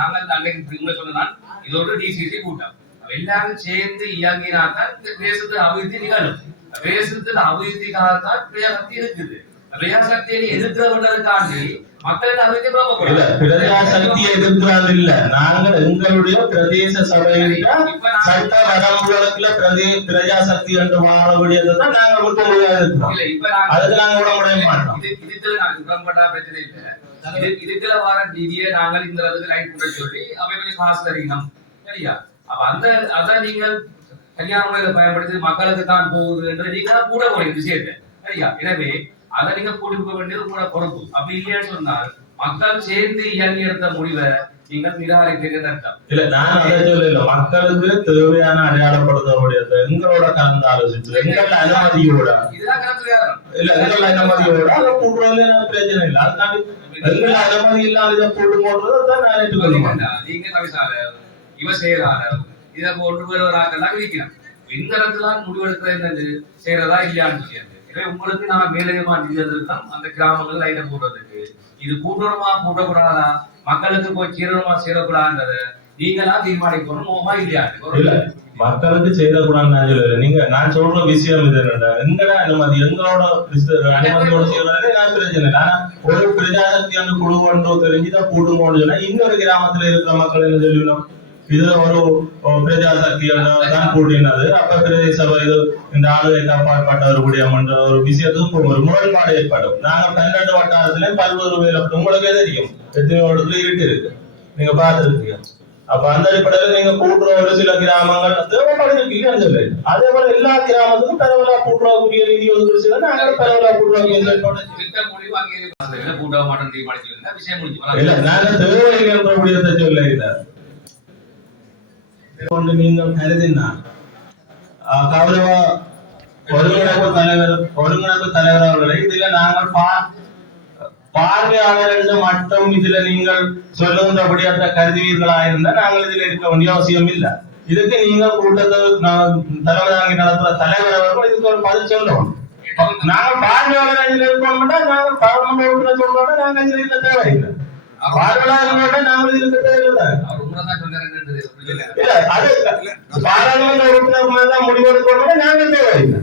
நாங்கள் அன்னைக்கு சொன்னால் இது ஒரு டிசிசி கூட்டம். எல்லாரும் சேர்ந்து இயங்கினால்தான் இந்த பிரதேசத்தில் அபிவிருத்தி நிகழும். பிரதேசத்தில் அபிவிருத்திக்காகத்தான் பிரஜாசக்தி இருக்குது. பிரஜாசக்தியை எதிர்க்கிறவர்களுக்காண்டி மக்களுக்கு அபிவிருத்தி பிரஜாசக்தியை எதிர்க்கிறது இல்ல. நாங்கள் எங்களுடைய பிரதேச சபையில சட்ட வரம்புகளுக்குள்ள பிரஜாசக்தி என்று வாழக்கூடியதான் நாங்கள் விட்டு முடியாது. அதுக்கு நாங்க விட முடிய மாட்டோம். இதுக்கு நாங்கள் உடன்பட்டா பிரச்சனை இல்லை. இதுக்குள்ள வர நிதியை நாங்கள் இந்த இடத்துக்கு லைட் பண்ண சொல்லி அவை கொஞ்சம் காசு தரணும். சரியா? அப்ப அதான் நீங்கள் சரியான முறையில பயன்படுத்தி மக்களுக்கு தான் போகுது என்று நீங்க கூட போறீங்க விஷயத்தை. சரியா? எனவே அதை நீங்க கூட்டி போக வேண்டியது கூட பொறுப்பு. அப்படி இல்லையான்னு சொன்னால் மக்கள் சேர்ந்து இயங்கி எடுத்த முடிவை நீங்கள் நிராகரிக்கிறீங்க அர்த்தம். இல்ல, நான் அதை சொல்லல. மக்களுக்கு தேவையான அடையாளப்படுத்தக்கூடியது எங்களோட கலந்து ஆலோசிச்சு எங்களோட அனுமதியோட இதுதான் கணக்கு இல்ல, எங்களோட அனுமதியோட அதை கூட்டுறதுல பிரச்சனை இல்லை. அதுக்காண்டி எங்களோட அனுமதி இல்லாத இதை போட்டு போடுறதான் நான் ஏற்றுக்கொள்ள மாட்டேன். நீங்க கவிசாளர் இவ செய்யறாரு இதை ஒன்று பேராக்கெல்லாம் விதிக்கிறோம். இந்த இடத்துல முடிவெடுக்கிறது என்னது செய்யறதா இல்லையான்னு சொல்லியாது. எனவே உங்களுக்கு நாம மேலதிகமா நிதி இருக்கோம் அந்த கிராமங்கள் லைட்டை போடுறதுக்கு. இது கூட்டணுமா கூட்டக்கூடாதா, மக்களுக்கு போய் சேரணுமா சேரக்கூடாதுன்றத நீங்களா தீர்மானிக்கணும். இல்லையா இல்ல, மக்களுக்கு செய்யக்கூடாதுன்னு நீங்க நான் சொல்ற விஷயம் இது என்னடா, எங்கட அனுமதி எங்களோட அனுமதியோட செய்யறதே நான் பிரச்சனை இல்லை. ஆனா ஒரு பிரஜாசக்தி அந்த குழு ஒன்று தெரிஞ்சுதான் கூட்டுங்கன்னு சொன்னா இன்னொரு கிராமத்துல இருக்கிற மக்கள் என்ன சொல்லணும், இது ஒரு பிரஜாசக்தி தான் கூட்டினது. அப்ப பிரதேச சபை இது இந்த ஆளுகை காப்பாற்றப்பட்டவர்களுடைய ஒரு விஷயத்துக்கு ஒரு முரண்பாடு ஏற்படும். நாங்க 12 வட்டாரத்திலே பல்வேறு வேலை உங்களுக்கே தெரியும் எத்தனையோ இடத்துல இருக்கு, நீங்க பார்த்துருக்கீங்க. அப்ப அந்த அடிப்படையில நீங்க கூட்டுற ஒரு சில கிராமங்கள் தேவைப்படுறதுக்கு சொல்லு. அதே போல எல்லா கிராமத்துக்கும் பரவலா கூட்டுறக்கூடிய ரீதி ஒதுக்கீடு நாங்க பரவலா கூட்டுறக்கூடிய இல்ல, நாங்க தேவைப்படுத்த சொல்ல இல்ல. நீங்கள் கருதினார் கௌரவ ஒருங்கிணைப்பு தலைவர் அவர்களை இதுல நாங்கள் பார்வையாளர் என்று மட்டும் இதுல நீங்கள் சொல்லுகின்றபடி அந்த கருதுவீர்களா இருந்தா நாங்கள் இதுல இருக்க வேண்டிய அவசியம் இல்லை. இதுக்கு நீங்க கூட்டத்தை தலைவராகி நடத்துற தலைவர் அவர்கள் இதுக்கு ஒரு பதில் சொல்லணும். நாங்கள் பார்வையாளர் இதுல இருக்கோம், நாங்கள் பார்லிமெண்ட் உறுப்பினர் சொல்றோம், நாங்க இதுல இருக்க தேவையில்லை. பார்வையாளர்களோட நாங்கள் இருக்க தேவையில்லை. பாராளுமன்ற உறுப்பினர் தான் முடிவெடுக்கணும், நாங்கள் தேவையில்லை.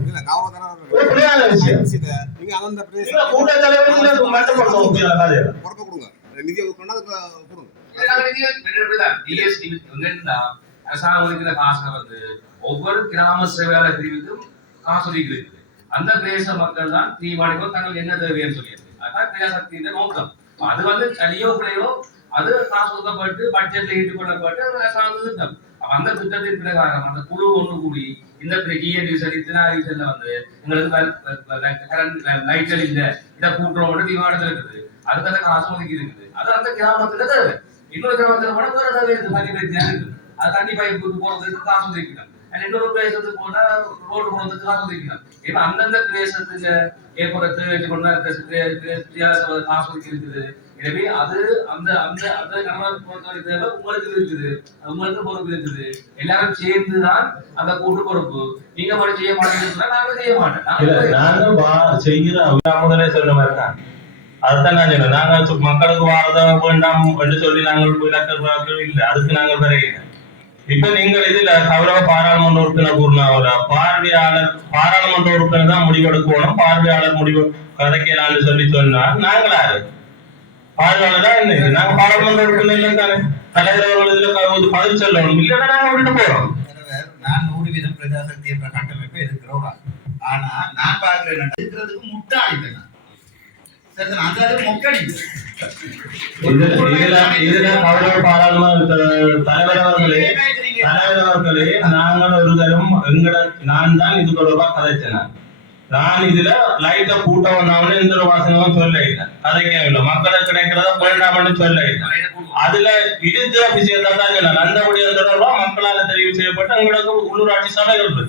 ஒவ்வொரு கிராம சேவையாளர் பிரிவுக்கும் காசு ஒதுக்கீடு. அந்த பிரதேச மக்கள் தான் தீர்மானிக்கும் தங்கள் என்ன தேவைன்னு சொல்லியிருக்கு. அதான் பிரஜாசக்தியின் நோக்கம். அது வந்து சரியோ பிள்ளையோ அது காசு ஒதுக்கப்பட்டு பட்ஜெட்ல ஈடுபடப்பட்டு அந்த திட்டத்தின் பிரகாரம் அந்த குழு ஒன்று கூடி இந்த டிவிஷன்ல வந்து எங்களுக்கு கரண்ட் லைட்கள் இல்ல இதை கூட்டுறோம் தீர்மானத்தில் இருக்குது. அதுக்காக காசு ஒதுக்கி இருக்குது. அது அந்த கிராமத்துல தேவை. இன்னொரு கிராமத்துல கூட வேற தேவை இருக்குது, தண்ணி பிரச்சனை இருக்குது. அது தண்ணி பைப்பு போறதுக்கு காசு ஒதுக்கணும். இன்னொரு பிரதேசத்துக்கு போனா ரோடு போறதுக்கு காசு ஒதுக்கணும். ஏன்னா அந்தந்த பிரதேசத்துக்கு ஏற்பட தேவை காசு ஒதுக்கி இருக்குது. எனவே அது அந்த அந்த அந்த தேவை உங்களுக்கு இருக்குது, உங்களுக்கு பொறுப்பு இருக்குது. எல்லாரும் சேர்ந்துதான் அந்த கூட்டு பொறுப்பு. நீங்க மட்டும் செய்ய மாட்டேங்கிறீங்கன்னா நாங்க செய்ய மாட்டேன். நாங்க செய்கிற முதலே சொன்ன மாதிரி தான். அதுதான் நான் சொன்னேன். நாங்க மக்களுக்கு வாரதா வேண்டாம் என்று சொல்லி நாங்கள் விளக்க இல்லை. அதுக்கு நாங்கள் வரையில இப்ப நீங்கள் இதுல கௌரவ பாராளுமன்ற உறுப்பினர் கூறினாவில பாராளுமன்ற உறுப்பினர் தான் முடிவெடுக்கணும், பார்வையாளர் முடிவு கதைக்கலான்னு சொல்லி சொன்னார். நாங்களாரு பார்வையாளர் தான் என்ன, நாங்க பாராளுமன்ற உறுப்பினர் தானே தலைவர் இதுல பதில் சொல்லணும். இல்லைன்னா நாங்க விட்டு போறோம். நான் 100% பிரஜாசக்தி என்ற கட்டமைப்பை எதிர்க்கிறோம். ஆனா நான் பார்க்கிறேன் இருக்கிறதுக்கு முட்டாளிதான். சரி அந்த மொக்கடி இதுல கௌரவ பாராளுமன்ற தலைவர் அவர்களே நாங்கள் ஒரு தரம் நான் தான் இது தொடர்பா கதைச்சேன். நான் இதுல லைட்டா கூட்ட வந்தவனே எந்த ஒரு வாசகமும் சொல்ல இல்லை, கதைக்க இல்லை, மக்களுக்கு கிடைக்கிறத வேண்டாம்னு சொல்ல இல்லை. அதுல இருக்கிற விஷயத்தான் தான் இல்லை. நல்லபடியா தொடர்பா மக்களால் தெரிவு செய்யப்பட்ட எங்களுக்கு உள்ளூராட்சி சபைகள் இருக்கு.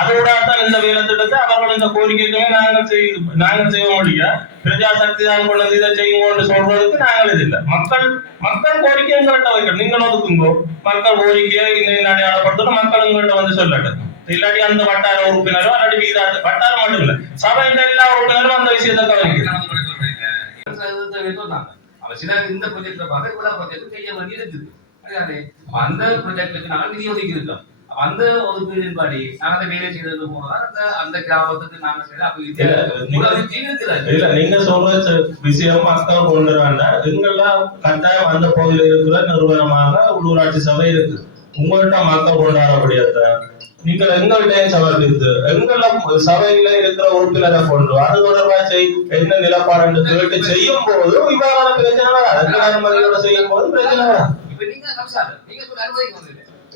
அதோட தான் இந்த வேலை திட்டத்தை அவர்கள் இந்த கோரிக்கைக்குமே நாங்கள் செய்ய முடியும். பிரஜா சக்தி தான் கொண்டு இதை செய்யுங்கன்னு சொல்றதுக்கு நாங்கள் இது இல்லை. மக்கள் கோரிக்கை எங்கள்கிட்ட வைக்கணும். நீங்கள் ஒதுக்குங்கோ, மக்கள் கோரிக்கையை இன்னும் அடையாளப்படுத்தணும், மக்கள் எங்கள்கிட்ட வந்து சொல்லட்டும். இல்லாட்டி அந்த வட்டார உறுப்பினரோ அல்லாட்டி விகிதாட்டு வட்டாரம் மட்டும் இல்லை, சபையில எல்லா உறுப்பினரும் அந்த விஷயத்தை கவனிக்கணும். சில இந்த ப்ராஜெக்ட்ல பார்க்க இவ்வளவு ப்ராஜெக்ட் செய்ய வேண்டி இருக்குது. அந்த ப்ராஜெக்டுக்கு நாங்கள் நிதி ஒதுக்கி இருக்கோம். அந்த ஒதுக்கீடின் படி நாங்கள் வேலை செய்தது போனதா அந்த கிராமத்துக்கு நாங்கள் இல்ல நீங்க சொல்ற விஷயம் மக்கள் கொண்டு வேண்டாம். எங்கெல்லாம் கட்டாயம் அந்த பகுதியில் இருக்கிற நிறுவனமாக உள்ளூராட்சி சபை இருக்கு. உங்கள்கிட்ட மக்கள் கொண்டாட முடியாத நீங்கள் எங்கள்கிட்ட சபை இருக்கு. எங்கெல்லாம் சபையில இருக்கிற உறுப்பினரை கொண்டு அது தொடர்பாக என்ன நிலப்பாடு கேட்டு செய்யும் போது இவ்வாறான பிரச்சனை வராது. அனுமதியோட செய்யும் போது பிரச்சனை வராது.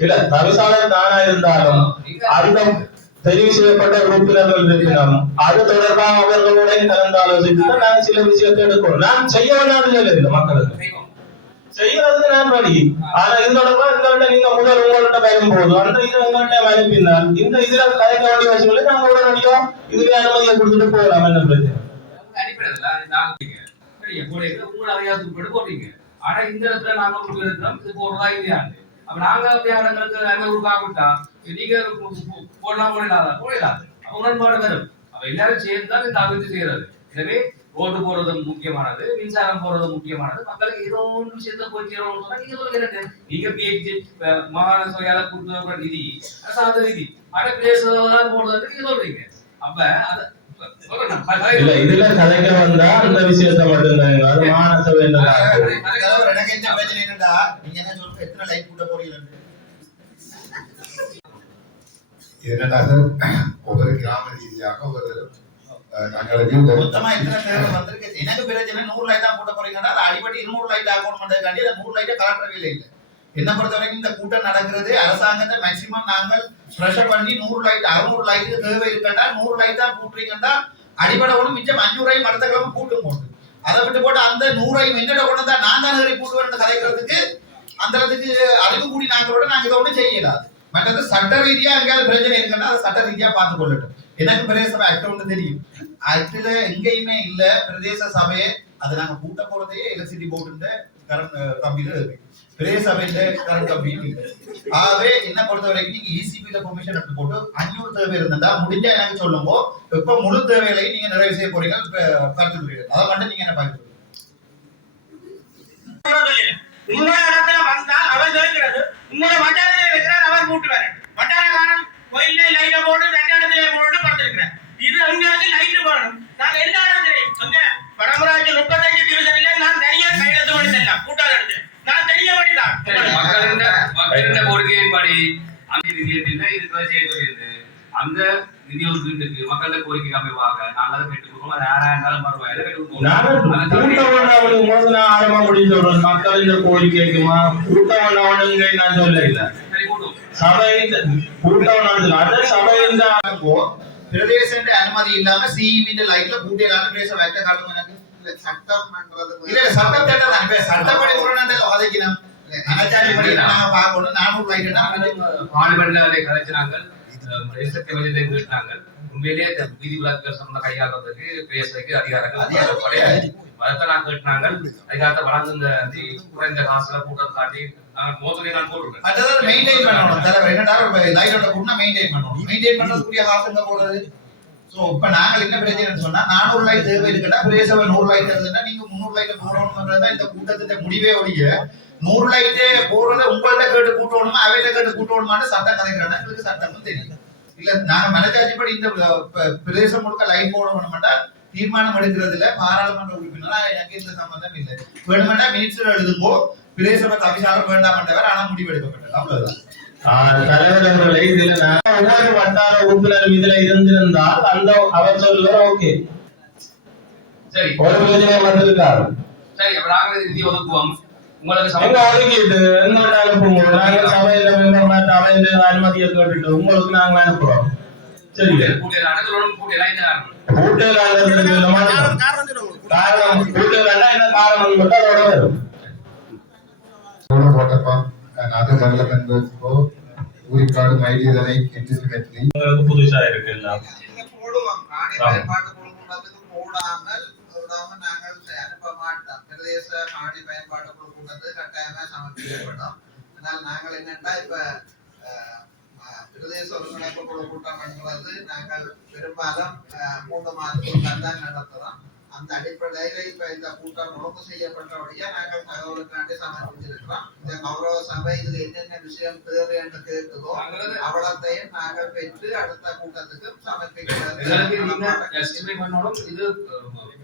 இல்ல தவிசாளர் தானா இருந்தாலும் அந்த தெரிவு செய்யப்பட்ட உறுப்பினர்கள் இருக்கணும். அது தொடர்பாக அவர்களுடைய கலந்து ஆலோசித்து நாங்கள் சில விஷயத்தை எடுக்கணும். நான் செய்ய வேண்டாம் இல்லை, மக்களுக்கு செய்யறதுக்கு நான் வழி. ஆனா இது தொடர்பா எங்கள்கிட்ட நீங்க முதல் உங்கள்கிட்ட பயம் போதும் அந்த இது உங்கள்கிட்ட அனுப்பினால் இந்த இதுல கலைக்க வேண்டிய வசூலை நாங்க உடனடியா இதுவே அனுமதியை கொடுத்துட்டு போகலாம். என்ன பிரச்சனை ஆனா இந்த இடத்துல நாங்க இருக்கிறோம் இது போறதா இல்லையாண்டு. அப்ப நாங்க இடங்களுக்கு அனுமதி காக்கிட்டா நீங்க போடலாம் போயிடாது உடன்பாடு வரும். அப்ப எல்லாரும் சேர்ந்துதான் இந்த அபிவிருத்தி செய்யறது. எனவே ரோடு போறது முக்கியமானது, மின்சாரம் போறது முக்கியமானது. மக்களுக்கு ஏதோ ஒன்று விஷயத்த போய் சேரணும்னு சொன்னா நீங்க சொல்லுங்க. நீங்க பிஹெச்டி மாகாண சபையால கொடுத்த நிதி அரசாங்க நிதி ஆனா பேசுறதான் போடுறது நீங்க சொல்றீங்க. அப்ப அத இதுல கதைக்க வந்தா அந்த விஷயத்த மட்டும்தான் அது மாகாண சபை எனக்கு என்ன பிரச்சனை என்னடா நீங்க என்ன சொல்ற எத்தனை லைட் கூட்ட போறீங்க என்னடா சார் ஒவ்வொரு கிராம ரீதியாக ஒரு மொத்தமா எத்தனை தேவை வந்திருக்கு. எனக்கு பிரச்சனை 100 லைட் தான் கூட்ட போறீங்கன்னா அது அடிப்படை 200 லைட் ஆகணும் பண்றதுக்காண்டி அந்த 100 லைட்டை கலெக்டர் வேலை இல்லை. என்ன பொறுத்த வரைக்கும் இந்த கூட்டம் நடக்கிறது அரசாங்கத்தை மேக்சிமம் நாங்கள் ப்ரெஷர் பண்ணி 100 லைட் 600 லைட்டு தேவை இருக்கா 100 லைட் தான் கூட்டுறீங்கன்னா அடிப்படை ஒன்று மிச்சம் 500 அடுத்த கிழமை கூட்டும் போட்டு அதை விட்டு போட்டு அந்த 100 என்னோட கொண்டு தான் நான் தான் ஏறி கூட்டுவேன் கதைக்கிறதுக்கு அந்த இடத்துக்கு அறிவு கூடி நாங்களோட நாங்கள் இதை ஒன்றும் செய்யலாது. மற்றது சட்ட ரீதியா எங்கேயாவது பிரச்சனை இருக்குன்னா அதை சட்ட ரீதியா பார்த்து கொள்ளட்டும். எனக்கு பிரதேச சபை ஆக்ட் ஒன்று தெரியும். ஆக்டில் எங்கேயுமே இல்ல பிரதேச சபையை அதை நாங்க கூட்ட போறதையே எலக்ட்ரிசிட்டி போர்டு கரண்ட் கம்பியில இருக்கு. பிரதேச சபையில கரண்ட் கம்பியும் இல்லை. ஆகவே என்ன பொறுத்த வரைக்கும் நீங்க இசிபியில பெர்மிஷன் எடுத்து போட்டு 500 தேவை இருந்தா முடிஞ்சா எனக்கு சொல்லுங்க. இப்ப முழு தேவைகளையும் நீங்க நிறைவு செய்ய போறீங்க கருத்து புரியுது. அதை மட்டும் நீங்க என்ன பாக்குறீங்க? இன்னொரு இடத்துல வந்தா அவர் கேட்கிறது இன்னொரு வட்டாரத்தில் இருக்கிறார் அவர் கூட்டுவார். வட்டாரக்காரன் கோயிலே லைட்டை போட்டு 2 இடத்துல போட்டு படுத்திருக்கிறேன். இது அங்காவது லைட்டு போடணும். நான் எல்லா இடத்துலையும் அங்க வடமராட்சி 35 டிவிஷன்ல நான் தனியா கையெழுத்து பண்ணி செல்லாம் கூட்டாத இடத்துல நான் தனியா பண்ணிதான் மக்களின் கோரிக்கையின்படி அந்த நிதியத்தில் இது செய்ய சொல்லியிருக்கு. அந்த நிதி ஒதுக்கீட்டுக்கு மக்களோட கோரிக்கை அமைவாக நாங்கள் அதை பெற்றுக்கொள்வோம். அது 6000 மறுவாயில ஆரம்ப முடிந்தவர்கள் மக்களின் கோரிக்கைக்குமா கூட்டம் நான் சொல்ல இல்லை சபை கூட்டம் நடந்தது சபையின் பிரதேச அனுமதி இல்லாம சிஇவி லைட்ல கூட்டியலான பிரதேச வைக்க காட்டும். எனக்கு சட்டம் இல்ல சட்டம் தேட்டா தான் சட்டப்படி குரணண்டல வாதிக்கணும். அனச்சாரிப்படி நாங்க பார்க்கணும். 400 லைட்னா பார்லிமெண்ட்ல அதை கலைச்சாங்க. தேசத்தை வெளியில கேட்டாங்க. உண்மையிலேயே வீதி விளக்குகள் சம்பந்த கையாளுறதுக்கு பேசுறதுக்கு அதிகாரங்கள் வளர்த்தலாம் கேட்டாங்க. அதிகாரத்தை வளர்ந்து குறைந்த காசுல கூட்டம் காட்டி மோசடி நான் போட்டுருக்கேன். அதாவது மெயின்டைன் பண்ணணும். தலைவர் என்னடா லைட்டோட கூடனா மெயின்டைன் பண்ணணும். மெயின்டைன் பண்றதுக்குரிய காசுங்க போடுறது. சோ இப்ப நாங்க என்ன பிரச்சனைன்னு சொன்னா 400 லைட் தேவை இருக்கட்டா பிரதேச 100 லைட் இருந்ததுன்னா நீங்க 300 லைட் போடணும்ன்றதா இந்த கூட்டத்திட்ட முடிவே ஒழிய 100 லைட் போடுறத உங்கள்ட்ட கேட்டு கூட்டணுமா அவையிட்ட கேட்டு கூட்டணுமான்னு சட்டம் கலைக்கிறாங்க. எங்களுக்கு சட்டமும் தெரியும் இல்ல. நாங்க மனச்சாட்சிப்படி இந்த பிரதேசம் முழுக்க லைட் போடணும்னா தீர்மானம் எடுக்கிறதுல பாராளுமன்ற உறுப்பினரா எனக்கு இந்த சம்பந்தம் இல்லை. வேணுமெண்டா மினிட்ஸ்ல எழுதுங்கோ பிரதேச தவிசாலும் வேண்டாமன்றவர் ஆனா முடிவு எடுக்கப்பட்டது அவ்வளவுதான். தலைவர்களை இதுல ஒவ்வொரு வட்டார உறுப்பினர் இதுல இருந்திருந்தால் அந்த அவர் சொல்லுவார் ஓகே சரி ஒரு பிரச்சனையும் வந்திருக்காரு. சரி அப்ப நாங்கள் நிதி ஒதுக்குவோம் உங்களுக்கு எங்க சம ஒதுக்கிட்டு எங்கள்ட்ட அனுப்புங்க. நாங்க சபையில மெம்பர் அவையில அனுமதியை கேட்டுட்டு உங்களுக்கு நாங்க அனுப்புறோம். சரி கூட்டியல் அடக்கலோடும் கூட்டியலாம் என்ன கூட்டல் காரணம் கூட்டல் என்ன காரணம் மட்டும் அதோட வரும். போட்டப்பா other development works for Urikadu, Maididalai, intimately. உங்களுக்கு புதுசா இருக்கு எல்லாம். போடுவோம் காணி பயன்பாட்டு குழுக்கூட்டத்துக்கு போடாமல் நாங்கள் அனுப்ப மாட்டோம். பிரதேச காணி பயன்பாட்டு குழுக்கூட்டத்துக்கு கட்டாயமா சமர்ப்பிக்கப்படும். ஆனால் நாங்கள் என்னன்னா இப்ப பிரதேச ஒருங்கிணைப்பு குழு கூட்டம் என்றது நாங்கள் பெரும்பாலும் 3 மாதத்துக்கு தான் நடத்துறோம். அந்த அடிப்படையில இப்ப இந்த கூட்டம் ஒழுங்கு செய்யப்பட்டபடியா நாங்கள் தகவலுக்காண்டி சமர்ப்பிச்சிருக்கிறோம். இந்த கௌரவ சபை இதுல என்னென்ன விஷயம் தேவை என்று கேட்குதோ அவ்வளத்தையும் நாங்கள் பெற்று அடுத்த கூட்டத்துக்கு சமர்ப்பிக்கிறோம். இது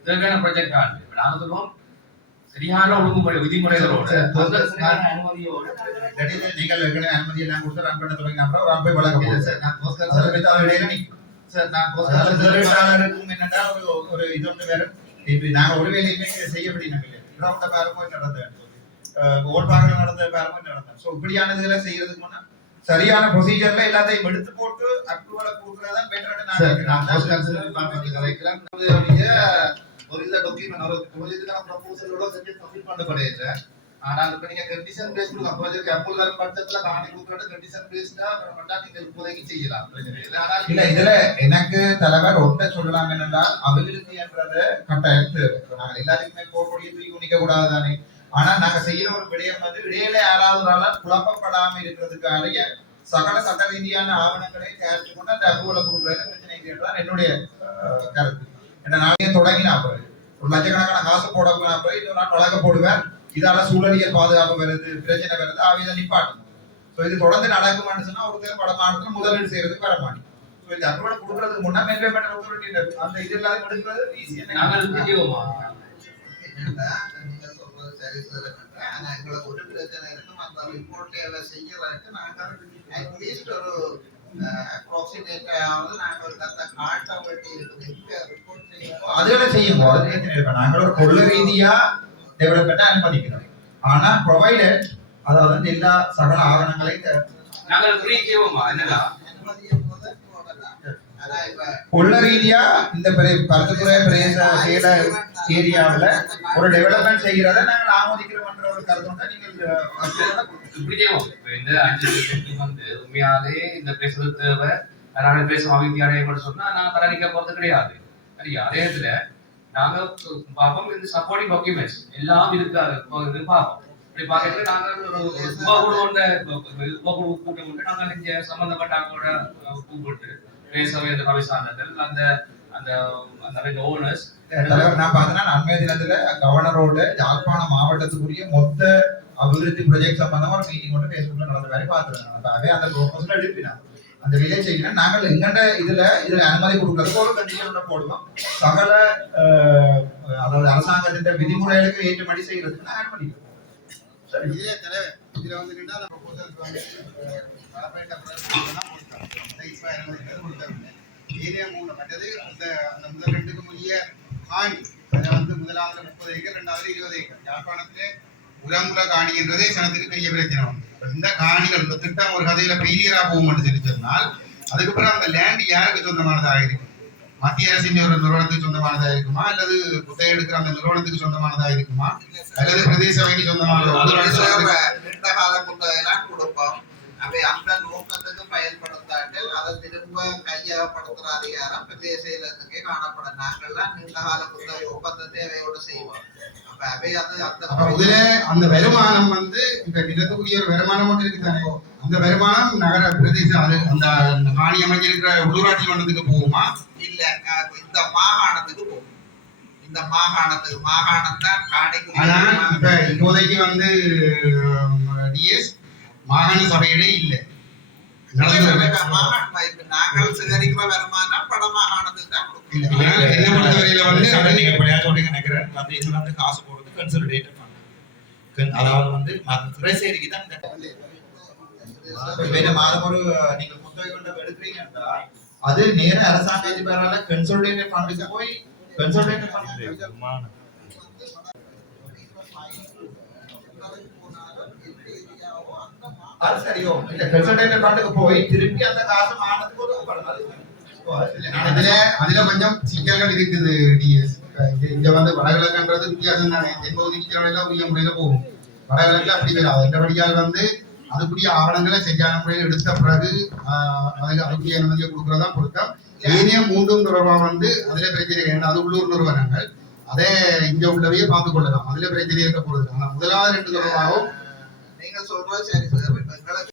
தேவையான ப்ராஜெக்ட் ஆண்டு நாங்க சொல்லுவோம் சரியான ஒழுங்குமுறை விதிமுறைகளோட அனுமதியோடு நீங்கள் ஏற்கனவே அனுமதி எல்லாம் கொடுத்து ரன் பண்ண தொடங்கின அப்புறம் ஒரு போய் வழங்க போகுது சார். நான் போஸ்டர் இடையில நிற்கும் சார். நான் போஸ்டர் என்னன்னா ஒரு இது ஒன்று வேற இப்ப நாங்க ஒரு வேலையுமே செய்யப்படினாங்க கிரௌண்ட பாருங்க நடந்தது ஓட்பாக நடந்த பாருங்க நடந்தது. ஸோ இப்படியானதுகளை செய்யறதுக்கு முன்னா சரியான ப்ரொசீஜர்ல எல்லாத்தையும் எடுத்து போட்டு அப்ரூவலை கொடுக்கறதான் பெட்டர். ஒரு இந்த டாக்குமெண்ட் ஒரு ப்ராஜெக்ட்க்கான ப்ரொபோசலோட சேர்த்து சப்மிட் பண்ண படையல. ஆனா இப்ப நீங்க கண்டிஷன் பேஸ்ட் ப்ராஜெக்ட் அப்ரூவல் கரண்ட் பட்சத்துல காணி கொடுக்கறது கண்டிஷன் பேஸ்டா பண்ணா நீங்க இப்போதைக்கு செய்யலாம். இல்ல இதுல எனக்கு தலைவர் ஒன்றை சொல்லலாம் என்னன்னா அபிவிருத்தி என்றது கட்டாயம் தேவை. நாங்க எல்லாருக்குமே போகக்கூடிய தூக்கி நிக்க கூடாது தானே. ஆனா நாங்க செய்யற ஒரு விடயம் வந்து இடையில யாராவது குழப்பப்படாம இருக்கிறதுக்காக சகல சட்ட ரீதியான ஆவணங்களை தயாரிச்சு கொண்டு அந்த அப்ரூவலை கொடுக்குறது பிரச்சனை இல்லைன்றதான் என்னுடைய கருத்து. என்ன நானே தொடங்கினா பிறகு ஒரு லட்சக்கணக்கான காசு போட பிறகு இன்னொரு நாள் வழக்க போடுவேன். இதால சூழலியல் பாதுகாப்பு வருது, பிரச்சனை வருது, ஆவிதை நிப்பாட்டணும். ஸோ இது தொடர்ந்து நடக்குமான்னு சொன்னா ஒரு தேர் பட மாநிலத்தில் முதலீடு செய்யறதுக்கு வர மாட்டேன். ஸோ இந்த அப்ரூவல் கொடுக்கறதுக்கு முன்னா என்வயர்மெண்டல் அத்தாரிட்டி அந்த இது எல்லாத்தையும் எடுக்கிறது ஈஸியா. என்னன்னா நீங்க சொல்றது சரி சார். ஆனா எங்களுக்கு ஒரு பிரச்சனை இருக்கும். அந்த ரிப்போர்ட்டை செய்யறதுக்கு நாங்கள் அட்லீஸ்ட் ஒரு அப்ராக்சிமேட்டாவது நாங்கள் ஒரு காட்ட வேண்டி இருக்குது. அதுகளை செய்யும் போது நாங்கள் ஒரு பொருள் ரீதியா டெவலப்மெண்ட் அனுமதிக்கிறோம். ஆனா ப்ரொவைடட் அதாவது எல்லா சகல ஆவணங்களையும் நாங்கள் ஃப்ரீ செய்வோமா என்னடா உள்ள ரீதியா இந்த பருத்துத்துறை பிரதேச சேல ஏரியாவில் ஒரு டெவலப்மெண்ட் செய்கிறத நாங்கள் ஆமோதிக்கிறோம்ன்ற ஒரு கருத்து நீங்கள் இப்படி செய்வோம். இந்த 5 லட்சத்துக்கு வந்து உண்மையாலே இந்த பேசுறது தேவை அதனால பேசும் அபிவிருத்தி அடைய சொன்னா நான் தரணிக்க போறது கிடையாது. சரியா? அதே இதுல நாங்க பார்ப்போம் இந்த சப்போர்ட்டிங் டாக்குமெண்ட்ஸ் எல்லாம் இருக்காது பார்ப்போம். இப்படி பார்க்கறது நாங்கள் ஒரு கூட்டம் கொண்டு நாங்கள் இங்க சம்பந்தப்பட்ட கூப்பிட்டு பேசவே இந்த கவிசாரர்கள் அந்த அந்த அந்த ஓனர்ஸ் நான் பார்த்தேன்னா அண்மைய தினத்துல கவர்னரோட யாழ்ப்பாணம் மாவட்டத்துக்குரிய மொத்த அபிவிருத்தி ப்ராஜெக்ட் சம்பந்தமா ஒரு மீட்டிங் கொண்டு பேஸ்புக்ல நடந்த மாதிரி பார்த்துருக்காங்க. அந்த ப்ரொபோசல் எழுப்பினா அந்த விலை செய்யணும். நாங்கள் எங்கண்ட இதுல அனுமதி கொடுக்கறதுக்கு ஒரு கண்டிஷன் போடுவோம். சகல அதாவது அரசாங்கத்தின் விதிமுறைகளுக்கு ஏற்றுமதி செய்யறதுக்கு நான் அனுமதிக்கிறோம். சரி இதே தலைவர் இதுல வந்துக்கிட்டா அந்த ப்ரொபோசல் ஏரியா 3 மற்றது அந்த முதல் 2க்கு முறைய காணி அதை வந்து முதலாவது 30 ஏக்கர் 2வது 20 ஏக்கர் யாழ்ப்பாணத்திலே உரங்குல காணி என்றதே சனத்துக்கு பெரிய பிரச்சனை வந்து இந்த காணிகள் இந்த திட்டம் ஒரு கதையில பெயிலியரா போகும்னு சொல்லி சொன்னால் அதுக்கப்புறம் அந்த லேண்ட் யாருக்கு சொந்தமானதாக இருக்கும்? மத்திய அரசின் ஒரு நிறுவனத்துக்கு சொந்தமானதா இருக்குமா அல்லது குத்தகை எடுக்கிற அந்த நிறுவனத்துக்கு சொந்தமானதா இருக்குமா அல்லது பிரதேச சபைக்கு சொந்தமானதா? நீண்ட கால குத்தகைலாம் கொடுப்போம். அவை அந்த நோக்கத்துக்கு பயன்படுத்தாட்டில் அதை திரும்ப கையகப்படுத்துற அதிகாரம் பிரதேச செயலகத்துக்கே காணப்படும். நாங்கள்லாம் நீண்ட கால குத்தகை ஒப்பந்தத்தை அவையோடு செய்வோம். அப்ப அவை அது அந்த வருமானம் வந்து இப்ப நிலத்துக்குரிய ஒரு வருமானம் மட்டும் இருக்குதானே, அந்த வருமானம் நகர பிரதேச அது அந்த காணி அமைஞ்சிருக்கிற உள்ளூராட்சி மன்றத்துக்கு போகுமா இல்ல இந்த மாகாணத்துக்கு போகும்? இந்த மாகாணம் தான் காணிக்கு. ஆனா இப்ப இப்போதைக்கு வந்து டிஎஸ் மாகாண சபையிலே இல்லை. நாங்கள் சேகரிக்கிற வருமானம் பட மாகாணத்துக்கு தான் என்ன பொறுத்தவரையில வந்து அதை நீங்க சொல்றீங்க நினைக்கிறேன். வந்து இது வந்து காசு போடுறது கன்சல்டேட் பண்ண அதாவது வந்து திரைசேரிக்கு தான் இந்த மாதம் ஒரு நீங்க குத்தகை கொண்டு எடுக்கிறீங்கன்னா அது நேர அரசாங்கத்து பேரால கன்சல்டேட் ஃபண்டுக்கு போய் கன்சல்டேட்டிவ் ஃபண்ட் அது சரியோ இல்ல கன்சல்டேட்டிவ் ஃபண்டுக்கு போய் திருப்பி அந்த காசு மானத்துக்கு ஒதுக்கப்படணும். அதுல கொஞ்சம் சிக்கல்கள் இருக்குது. இங்க வந்து வடகிழக்குன்றது வித்தியாசம் தானே. தென்பகுதிக்கு உரிய முறையில போகும். வடகிழக்கு அப்படி வராது. என்றபடியால் வந்து அதுக்குரிய ஆவணங்களை சரியான முறையில் எடுத்த பிறகு அதுக்குரிய அனுமதியை கொடுக்கறதா பொருத்தம். ஏனைய மூன்றும் தொடர்பா வந்து அதுல பிரச்சனை வேண்டாம். அது உள்ளூர் நிறுவனங்கள் அதே இங்க உள்ளவையே பார்த்துக் கொள்ளலாம். அதுல பிரச்சனை இருக்க போறது. ஆனா முதலாவது 2 தொடர்பாகவும் நீங்க சொல்றது சரி சார்.